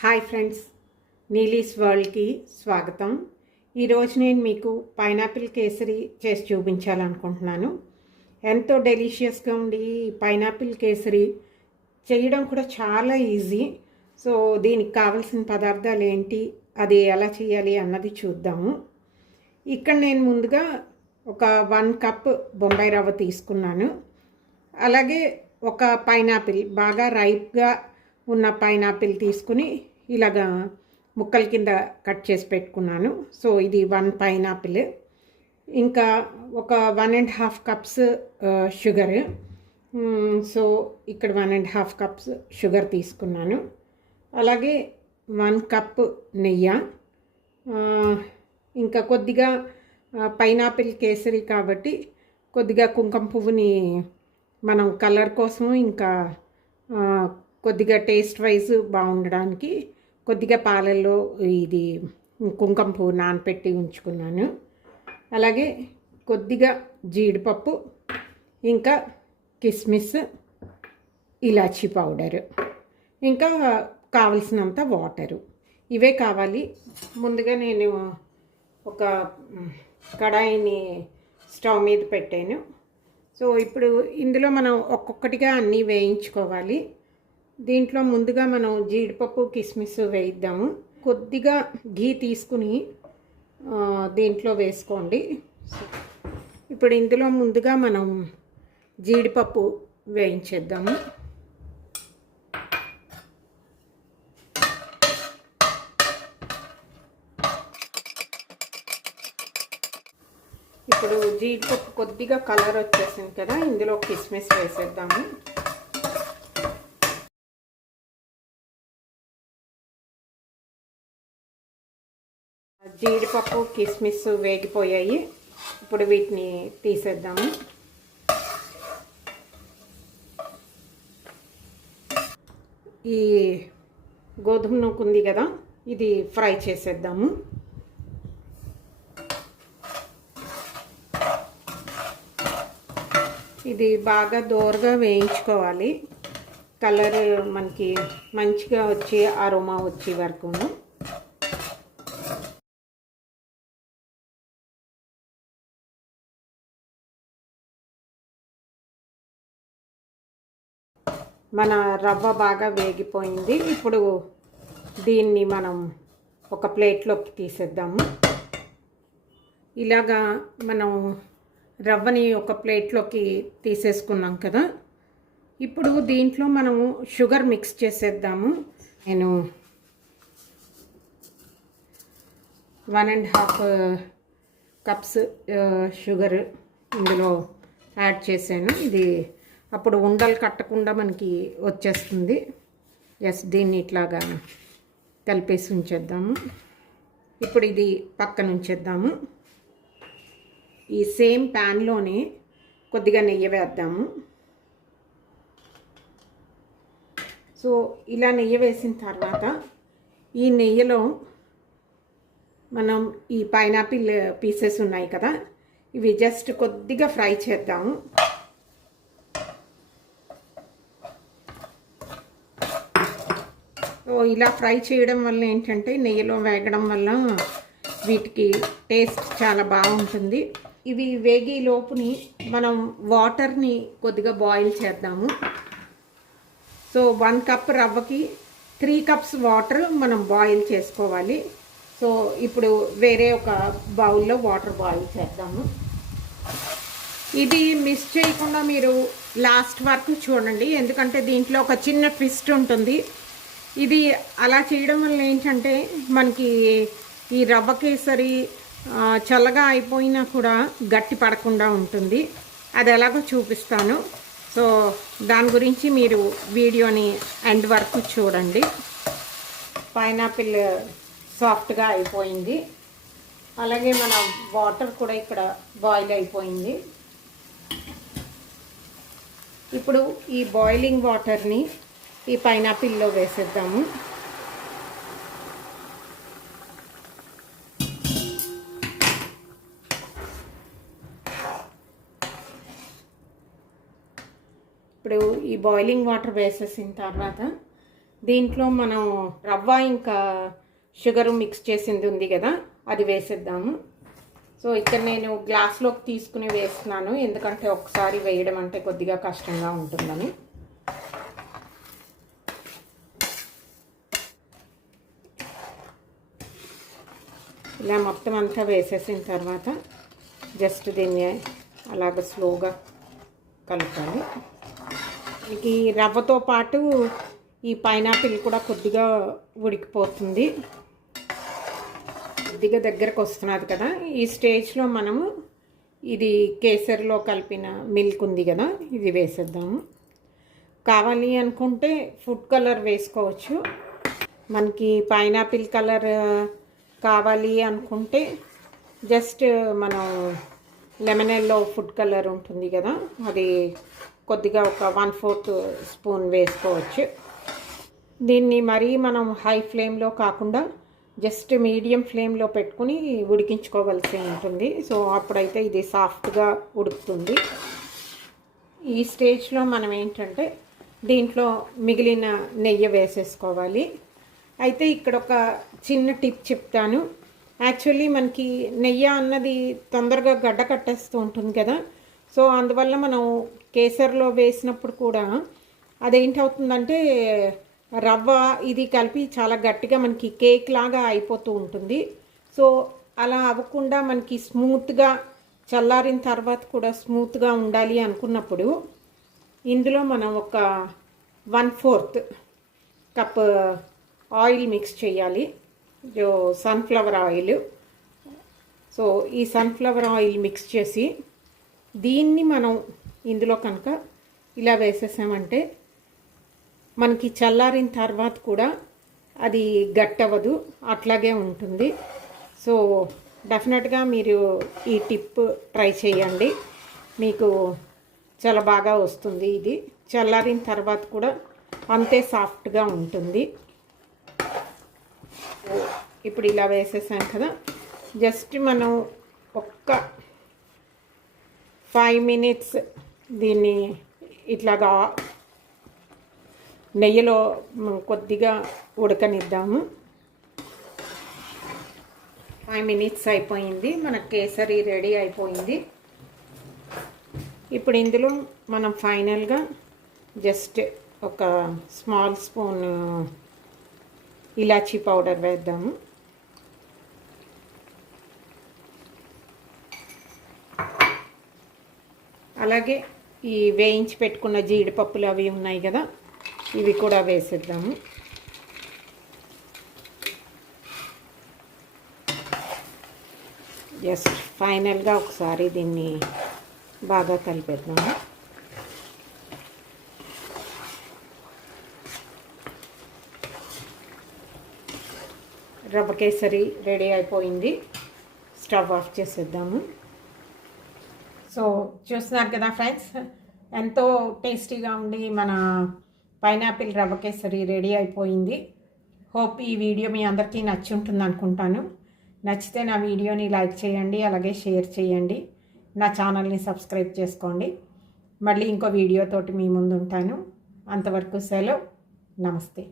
Hi friends నీలీస్ వరల్డ్కి స్వాగతం. ఈరోజు నేను మీకు పైనాపిల్ కేసరి చేసి చూపించాలనుకుంటున్నాను. ఎంతో డెలిషియస్గా ఉండి పైనాపిల్ కేసరి చేయడం కూడా చాలా ఈజీ. సో దీనికి కావలసిన పదార్థాలు ఏంటి అది ఎలా చేయాలి అన్నది చూద్దాము. ఇక్కడ నేను ముందుగా ఒక వన్ కప్ బొంబాయి రవ్వ తీసుకున్నాను. అలాగే ఒక పైనాపిల్ బాగా రైప్గా ఉన్న పైనాపిల్ తీసుకుని ఇలాగా ముక్కల కింద కట్ చేసి పెట్టుకున్నాను. సో ఇది వన్ పైనాపిల్. ఇంకా ఒక one and half cups sugar. So ఇక్కడ one and half cups sugar తీసుకున్నాను. అలాగే వన్ కప్ నెయ్యి. ఇంకా కొద్దిగా పైనాపిల్ కేసరి కాబట్టి కొద్దిగా కుంకుమ పువ్వుని మనం కలర్ కోసం ఇంకా కొద్దిగా టేస్ట్ వైజ్ బాగుండడానికి కొద్దిగా పాలల్లో ఇది కుంకుమ పువ్వు నానపెట్టి ఉంచుకున్నాను. అలాగే కొద్దిగా జీడిపప్పు ఇంకా కిస్మిస్ ఇలాచీ పౌడర్ ఇంకా కావలసినంత వాటరు. ఇవే కావాలి. ముందుగా నేను ఒక కడాయిని స్టవ్ మీద పెట్టాను. సో ఇప్పుడు ఇందులో మనం ఒక్కొక్కటిగా అన్నీ వేయించుకోవాలి. దీంట్లో ముందుగా మనం జీడిపప్పు కిస్మిస్ వేయిద్దాము. కొద్దిగా ఘీ తీసుకుని దీంట్లో వేసుకోండి. ఇప్పుడు ఇందులో ముందుగా మనం జీడిపప్పు వేయించేద్దాము. ఇప్పుడు జీడిపప్పు కొద్దిగా కలర్ వచ్చేసింది కదా ఇందులో కిస్మిస్ వేసేద్దాము. జీడిపప్పు కిస్మిస్ వేగిపోయాయి. ఇప్పుడు వీటిని తీసేద్దాము. ఈ గోధుమ నూకు ఉంది కదా ఇది ఫ్రై చేసేద్దాము. ఇది బాగా దోరగా వేయించుకోవాలి. కలర్ మనకి మంచిగా వచ్చే అరోమా వచ్చే వరకును. మన రవ్వ బాగా వేగిపోయింది. ఇప్పుడు దీన్ని మనం ఒక ప్లేట్లోకి తీసేద్దాము. ఇలాగా మనం రవ్వని ఒక ప్లేట్లోకి తీసేసుకున్నాం కదా. ఇప్పుడు దీంట్లో మనము షుగర్ మిక్స్ చేసేద్దాము. నేను one and half cups sugar ఇందులో యాడ్ చేశాను. ఇది అప్పుడు ఉండలు కట్టకుండా మనకి వచ్చేస్తుంది. ఎస్ దీన్ని ఇట్లాగా కలిపేసి ఉంచేద్దాము. ఇప్పుడు ఇది పక్కన ఉంచేద్దాము. ఈ సేమ్ ప్యాన్లోనే కొద్దిగా నెయ్యి వేద్దాము. సో ఇలా నెయ్యి వేసిన తర్వాత ఈ నెయ్యిలో మనం ఈ పైనాపిల్ పీసెస్ ఉన్నాయి కదా ఇవి జస్ట్ కొద్దిగా ఫ్రై చేద్దాము. ఇలా ఫ్రై చేయడం వల్ల ఏంటంటే నెయ్యిలో వేగడం వల్ల వీటికి టేస్ట్ చాలా బాగుంటుంది. ఇవి వేగే లోపుని మనం వాటర్ని కొద్దిగా బాయిల్ చేద్దాము. సో వన్ కప్ రవ్వకి త్రీ కప్స్ వాటర్ మనం బాయిల్ చేసుకోవాలి. సో ఇప్పుడు వేరే ఒక బౌల్లో వాటర్ బాయిల్ చేద్దాము. ఇది మిస్ చేయకుండా మీరు లాస్ట్ వరకు చూడండి. ఎందుకంటే దీంట్లో ఒక చిన్న ట్విస్ట్ ఉంటుంది. ఇది అలా చేయడం వల్ల ఏంటంటే మనకి ఈ రవ్వ కేసరి చల్లగా అయిపోయినా కూడా గట్టి పడకుండా ఉంటుంది. అది ఎలాగో చూపిస్తాను. సో దాని గురించి మీరు వీడియోని ఎండ్ వరకు చూడండి. పైనాపిల్ సాఫ్ట్గా అయిపోయింది. అలాగే మన వాటర్ కూడా ఇక్కడ బాయిల్ అయిపోయింది. ఇప్పుడు ఈ బాయిలింగ్ వాటర్ని ఈ పైనాపిల్లో వేసేద్దాము. ఇప్పుడు ఈ బాయిలింగ్ వాటర్ వేసేసిన తర్వాత దీంట్లో మనం రవ్వ ఇంకా షుగర్ మిక్స్ చేసింది ఉంది కదా అది వేసేద్దాము. సో ఇక్కడ నేను గ్లాస్లోకి తీసుకుని వేస్తున్నాను ఎందుకంటే ఒకసారి వేయడం అంటే కొద్దిగా కష్టంగా ఉంటుందని. ఇలా మొత్తం అంతా వేసేసిన తర్వాత జస్ట్ దీన్ని అలాగ స్లోగా కలపాలి. మనకి రవ్వతో పాటు ఈ పైనాపిల్ కూడా కొద్దిగా ఉడికిపోతుంది. కొద్దిగా దగ్గరకు వస్తున్నది కదా. ఈ స్టేజ్లో మనము ఇది కేసరిలో కలిపిన మిల్క్ ఉంది కదా ఇది వేసేద్దాము. కావాలి అనుకుంటే ఫుడ్ కలర్ వేసుకోవచ్చు. మనకి పైనాపిల్ కలర్ కావాలి అనుకుంటే జస్ట్ మనం లెమనెల్లో ఫుడ్ కలర్ ఉంటుంది కదా అది కొద్దిగా ఒక వన్ ఫోర్త్ స్పూన్ వేసుకోవచ్చు. దీన్ని మరీ మనం హై ఫ్లేమ్లో కాకుండా జస్ట్ మీడియం ఫ్లేమ్లో పెట్టుకుని ఉడికించుకోవాల్సి ఉంటుంది. సో అప్పుడైతే ఇది సాఫ్ట్గా ఉడుకుతుంది. ఈ స్టేజ్లో మనం ఏంటంటే దీంట్లో మిగిలిన నెయ్యి వేసేసుకోవాలి. అయితే ఇక్కడ ఒక చిన్న టిప్ చెప్తాను. యాక్చువల్లీ మనకి నెయ్యి అన్నది తొందరగా గడ్డ కట్టేస్తూ ఉంటుంది కదా. సో అందువల్ల మనం కేసర్లో వేసినప్పుడు కూడా అదేంటవుతుందంటే రవ్వ ఇది కలిపి చాలా గట్టిగా మనకి కేక్ లాగా అయిపోతూ ఉంటుంది. సో అలా అవ్వకుండా మనకి స్మూత్గా చల్లారిన తర్వాత కూడా స్మూత్గా ఉండాలి అనుకున్నప్పుడు ఇందులో మనం ఒక one fourth cup oil mix చేయాలి. జో సన్ఫ్లవర్ ఆయిల్. సో ఈ సన్ఫ్లవర్ ఆయిల్ మిక్స్ చేసి దీన్ని మనం ఇందులో కనుక ఇలా వేసేసామంటే మనకి చల్లారిన తర్వాత కూడా అది గట్టవదు అట్లాగే ఉంటుంది. సో డెఫినెట్గా మీరు ఈ టిప్ ట్రై చేయండి. మీకు చాలా బాగా వస్తుంది ఇది. చల్లారిన తర్వాత కూడా అంతే సాఫ్ట్గా ఉంటుంది. ఇప్పుడు ఇలా వేసేసాం కదా. జస్ట్ మనం ఒక్క ఫైవ్ మినిట్స్ దీన్ని ఇట్లాగా నెయ్యిలో కొద్దిగా ఉడకనిద్దాము. ఫైవ్ మినిట్స్ అయిపోయింది. మన కేసరి రెడీ అయిపోయింది. ఇప్పుడు ఇందులో మనం ఫైనల్గా జస్ట్ ఒక స్మాల్ స్పూన్ ఇలాచీ పౌడర్ వేద్దాము అలాగే ఈ వేయించి పెట్టుకున్న జీడిపప్పులు అవి ఉన్నాయి కదా ఇవి కూడా వేసేద్దాము జస్ట్ ఫైనల్గా ఒకసారి దీన్ని బాగా కలిపేద్దాము. రవ్వ కేసరి రెడీ అయిపోయింది. స్టవ్ ఆఫ్ చేసేద్దాము. సో చూస్తున్నారు కదా ఫ్రెండ్స్ ఎంతో టేస్టీగా ఉండి మన పైనాపిల్ రవ్వ కేసరి రెడీ అయిపోయింది. హోప్ ఈ వీడియో మీ అందరికీ నచ్చి ఉంటుంది అనుకుంటాను. నచ్చితే నా వీడియోని లైక్ చేయండి అలాగే షేర్ చేయండి. నా ఛానల్ని సబ్స్క్రైబ్ చేసుకోండి. మళ్ళీ ఇంకో వీడియోతోటి మీ ముందు ఉంటాను అంతవరకు సెలవు. నమస్తే.